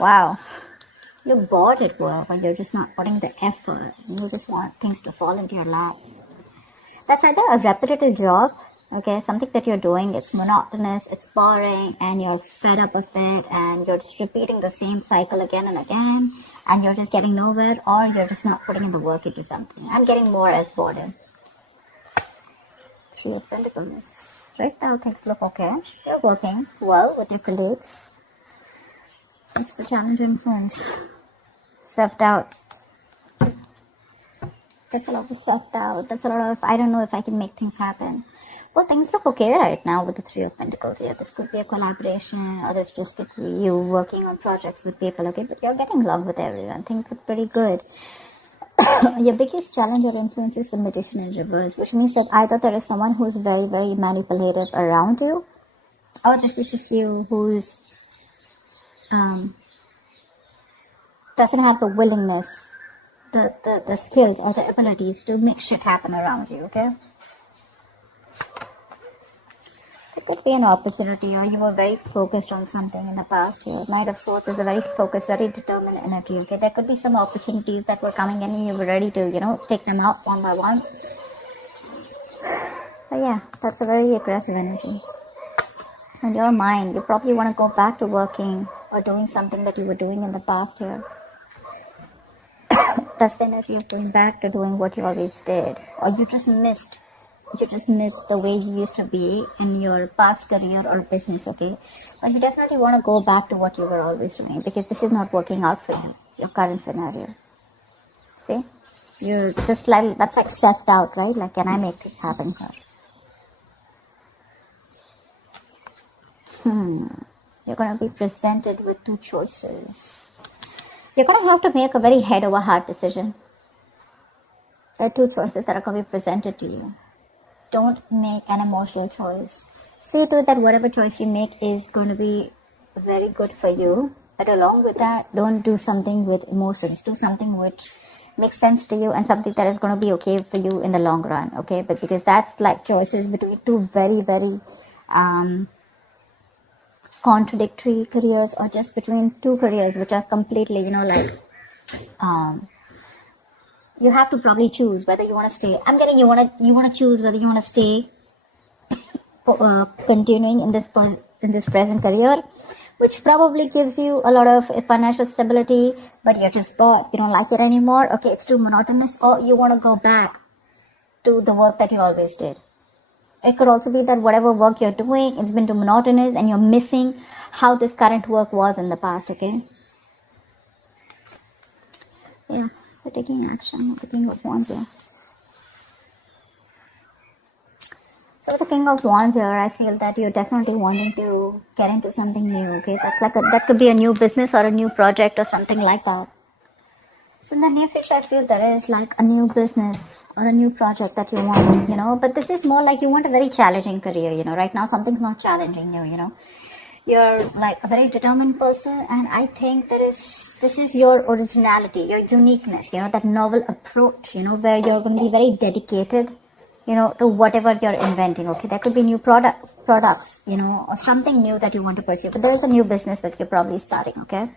Wow. You're bored at work, or you're just not putting the effort. You just want things to fall into your lap. That's either a repetitive job, okay, something that you're doing, it's monotonous, it's boring, and you're fed up of it, and you're just repeating the same cycle again and again, and you're just getting nowhere, or you're just not putting in the work into something. I'm getting more as boredom. Three of Pentacles. Right now, things look okay. You're working well with your colleagues. What's the challenge influence? Self-doubt. That's a lot of self-doubt. That's a lot of, I don't know if I can make things happen. Well, things look okay right now with the Three of Pentacles. Yeah, this could be a collaboration, or this just could be you working on projects with people, okay? But you're getting along with everyone. Things look pretty good. Your biggest challenge or influence is the Magician in reverse, which means that either there is someone who's very, very manipulative around you, or this is just you who's doesn't have the willingness, the skills or the abilities to make shit happen around you, okay? There could be an opportunity, or you were very focused on something in the past here. Knight of Swords is a very focused, very determined energy, okay? There could be some opportunities that were coming in and you were ready to, take them out one by one. But yeah, that's a very aggressive energy. In your mind, you probably want to go back to working or doing something that you were doing in the past here. That's the energy of going back to doing what you always did. Or you just missed the way you used to be in your past career or business, okay? But you definitely want to go back to what you were always doing, because this is not working out for you, your current scenario. See? You're just like, that's like self-doubt, right? Like, can I make this happen here? You're going to be presented with two choices. You're going to have to make a very head over heart decision. There are two choices that are going to be presented to you. Don't make an emotional choice. See to it that whatever choice you make is going to be very good for you. But along with that, don't do something with emotions. Do something which makes sense to you and something that is going to be okay for you in the long run. Okay, but because that's like choices between two very, very contradictory careers, or just between two careers which are completely, you have to probably choose whether you want to stay. I'm getting you want to choose whether you want to stay continuing in this present career, which probably gives you a lot of financial stability, but you're just bored. You don't like it anymore. Okay, it's too monotonous, or you want to go back to the work that you always did. It could also be that whatever work you're doing, it's been too monotonous and you're missing how this current work was in the past, okay? Yeah, we're taking action with the King of Wands here. So with the King of Wands here, I feel that you're definitely wanting to get into something new, okay? That's like that could be a new business or a new project or something like that. So in the near future, I feel there is like a new business or a new project that you want, but this is more like you want a very challenging career, right now something's not challenging you, You're like a very determined person, and I think this is your originality, your uniqueness, that novel approach, where you're going to be very dedicated, to whatever you're inventing, okay? There could be new products, or something new that you want to pursue, but there is a new business that you're probably starting, okay?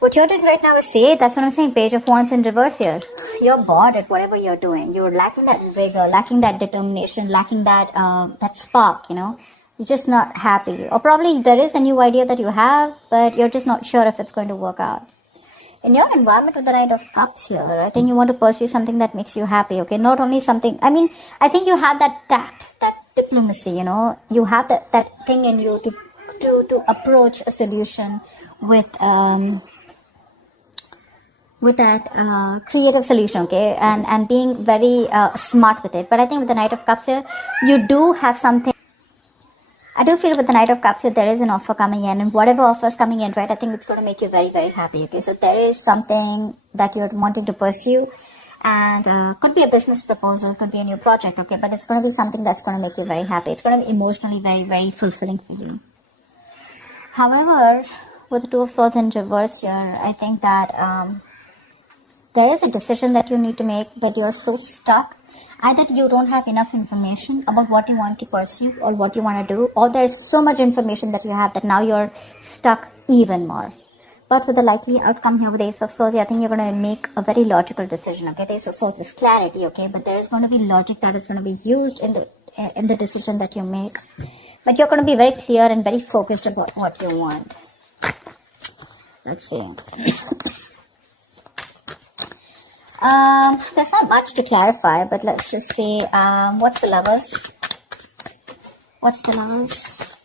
What you're doing right now is that's what I'm saying, Page of Wands in reverse here. You're bored at whatever you're doing. You're lacking that vigor, lacking that determination, lacking that that spark, You're just not happy. Or probably there is a new idea that you have, but you're just not sure if it's going to work out. In your environment with the Knight of Cups here, I think you want to pursue something that makes you happy, okay? Not only something, I think you have that tact, that diplomacy, You have that thing in you to approach a solution with that creative solution, okay, and being very smart with it. But I think with the Knight of Cups here, you do have something. I do feel with the Knight of Cups here, there is an offer coming in, and whatever offer is coming in, right, I think it's going to make you very, very happy, okay? So there is something that you're wanting to pursue, and could be a business proposal, could be a new project, okay, but it's going to be something that's going to make you very happy. It's going to be emotionally very, very fulfilling for you. However, with the Two of Swords in reverse here, I think that there is a decision that you need to make, but you're so stuck. Either you don't have enough information about what you want to pursue or what you want to do, or there's so much information that you have that now you're stuck even more. But with the likely outcome here with the Ace of Swords, I think you're going to make a very logical decision, okay? The Ace of Swords is clarity, okay? But there is going to be logic that is going to be used in the decision that you make. But you're going to be very clear and very focused about what you want. Let's see. There's not much to clarify, but let's just see. What's the Lovers? What's the Lovers?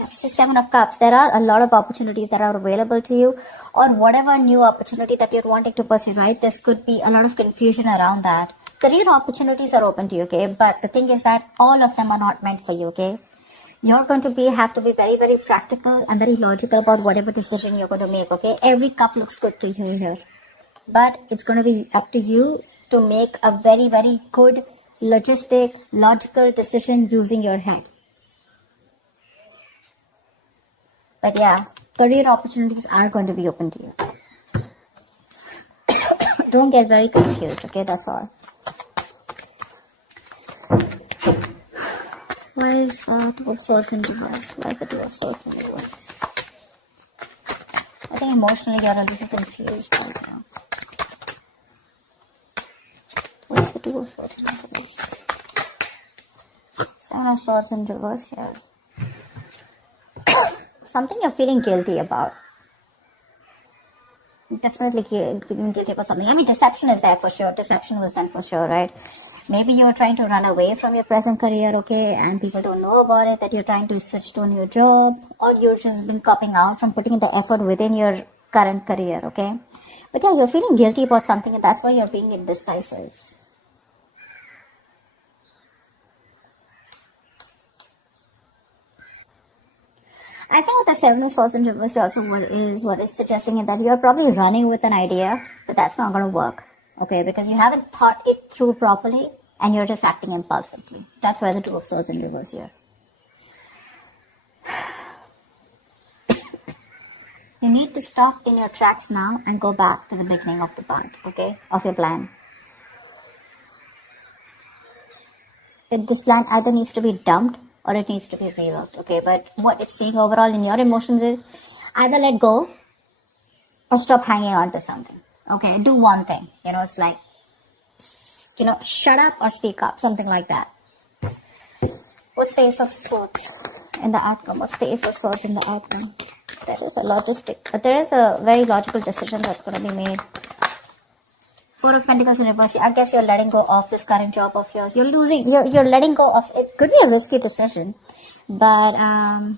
It's the Seven of Cups. There are a lot of opportunities that are available to you, or whatever new opportunity that you're wanting to pursue, right? There could be a lot of confusion around that. Career opportunities are open to you, okay? But the thing is that all of them are not meant for you, okay? You're going to have to be very, very practical and very logical about whatever decision you're going to make, okay? Every cup looks good to you here. But it's going to be up to you to make a very, very good, logical decision using your head. But yeah, career opportunities are going to be open to you. Don't get very confused, okay? That's all. Why is the Two of Swords in reverse? Why is the Two of Swords in reverse? I think emotionally you're a little confused right now. What's the Two of Swords in reverse? Seven of Swords in reverse here. Something you're feeling guilty about. Definitely feeling guilty about something. I mean, deception is there for sure. Deception was done for sure, right? Maybe you're trying to run away from your present career, okay, and people don't know about it, that you're trying to switch to a new job, or you've just been copping out from putting in the effort within your current career, okay? But yeah, you're feeling guilty about something, and that's why you're being indecisive. I think with the Seven of Swords in reverse also what is suggesting is that you're probably running with an idea, but that's not going to work, okay? Because you haven't thought it through properly and you're just acting impulsively. That's why the Two of Swords in reverse here. You need to stop in your tracks now and go back to the beginning of the part, okay? Of your plan. This plan either needs to be dumped or it needs to be reworked, okay? But what it's saying overall in your emotions is either let go or stop hanging on to something, okay? Do one thing, it's like, shut up or speak up, something like that. What's the Ace of Swords in the outcome? What's the Ace of Swords in the outcome? There is a logistic, but there is a very logical decision that's going to be made. Four of Pentacles in reverse. I guess you're letting go of this current job of yours. You're letting go of, it could be a risky decision, but I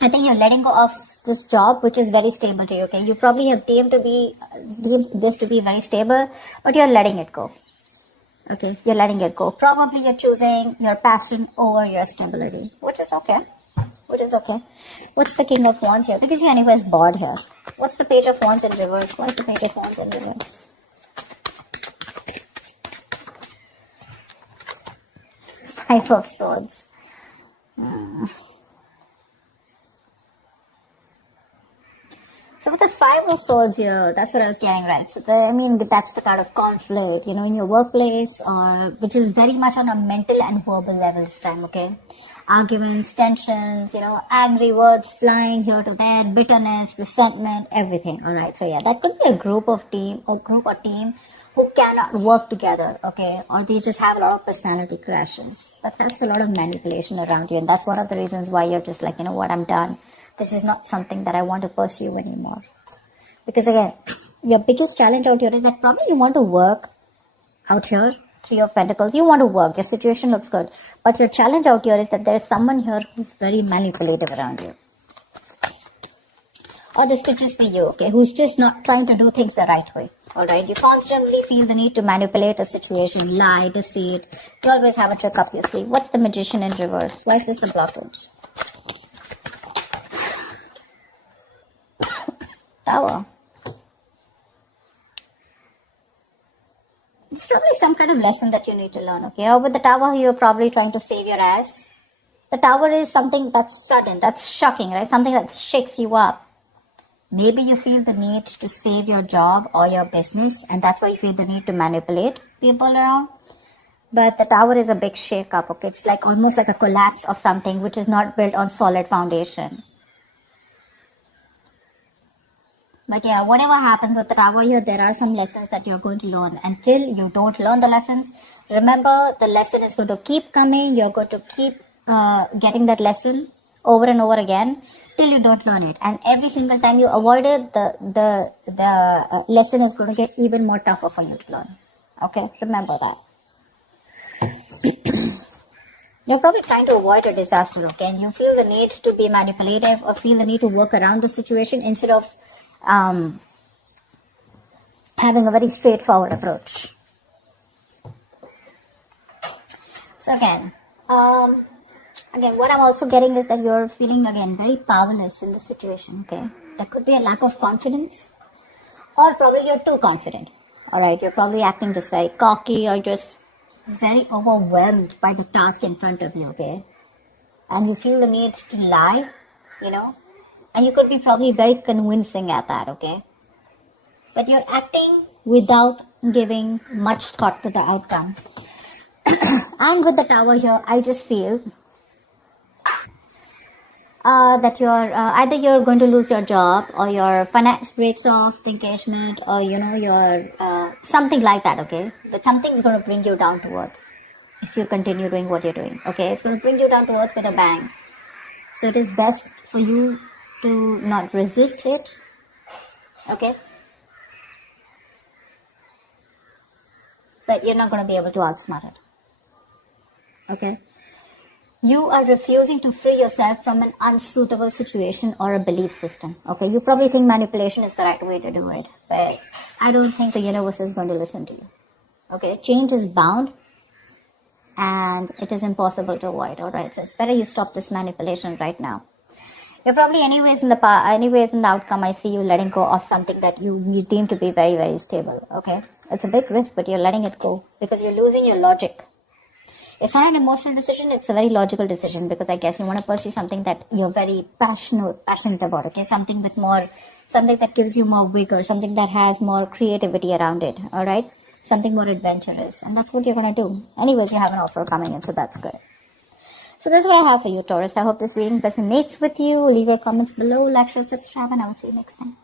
think you're letting go of this job, which is very stable to you, okay? You probably have deemed this to be very stable, but you're letting it go, okay? You're letting it go. Probably you're choosing your passion over your stability, which is okay. What's the King of Wands here? Because you're anyways bored here. What's the Page of Wands in reverse? What's the Page of Wands in reverse? Five of Swords. So with the Five of Swords here, that's what I was getting, right? So that's the kind of conflict, in your workplace, or which is very much on a mental and verbal level this time, okay? Arguments, tensions, angry words flying here to there, bitterness, resentment, everything, alright? So yeah, that could be a group or team who cannot work together, okay? Or they just have a lot of personality crashes. But that's a lot of manipulation around you, and that's one of the reasons why you're just like, what, I'm done. This is not something that I want to pursue anymore. Because again, your biggest challenge out here is that probably you want to work out here. Three of Pentacles, you want to work, your situation looks good. But your challenge out here is that there is someone here who's very manipulative around you. Or this could just be you, okay, who's just not trying to do things the right way. Alright, you constantly feel the need to manipulate a situation, lie, deceit. You always have a trick up your sleeve. What's the Magician in reverse? Why is this a blockage? Tower. It's probably some kind of lesson that you need to learn, okay? Or with the Tower, you're probably trying to save your ass. The Tower is something that's sudden, that's shocking, right? Something that shakes you up. Maybe you feel the need to save your job or your business, and that's why you feel the need to manipulate people around. But the Tower is a big shake-up, okay? It's like almost like a collapse of something which is not built on solid foundation. But yeah, whatever happens with the tower here, there are some lessons that you're going to learn. Until you don't learn the lessons, remember the lesson is going to keep coming. You're going to keep getting that lesson over and over again till you don't learn it. And every single time you avoid it, the lesson is going to get even more tougher for you to learn. Okay, remember that. You're probably trying to avoid a disaster, okay? And you feel the need to be manipulative or feel the need to work around the situation instead of having a very straightforward approach. So again, what I'm also getting is that you're feeling again very powerless in the situation, okay? There could be a lack of confidence, or probably you're too confident. Alright, you're probably acting just very cocky or just very overwhelmed by the task in front of you, okay? And you feel the need to lie, and you could be probably very convincing at that, okay? But you're acting without giving much thought to the outcome. And with the tower here, I just feel that either you're going to lose your job, or your finance breaks off, the engagement, or your something like that, okay? But something's going to bring you down to earth if you continue doing what you're doing, okay? It's going to bring you down to earth with a bang. So it is best for you to not resist it, okay? But you're not going to be able to outsmart it, okay? You are refusing to free yourself from an unsuitable situation or a belief system. Okay, you probably think manipulation is the right way to do it, but I don't think the universe is going to listen to you. Okay, change is bound and it is impossible to avoid. Alright, so it's better you stop this manipulation right now. You're probably anyways in the outcome, I see you letting go of something that you deem to be very, very stable. Okay, it's a big risk, but you're letting it go because you're losing your logic. It's not an emotional decision, it's a very logical decision, because I guess you want to pursue something that you're very passionate about, okay? Something that gives you more vigor, something that has more creativity around it, alright? Something more adventurous, and that's what you're going to do. Anyways, you have an offer coming in, so that's good. So that's what I have for you, Taurus. I hope this reading resonates with you. Leave your comments below, like, share, subscribe, and I will see you next time.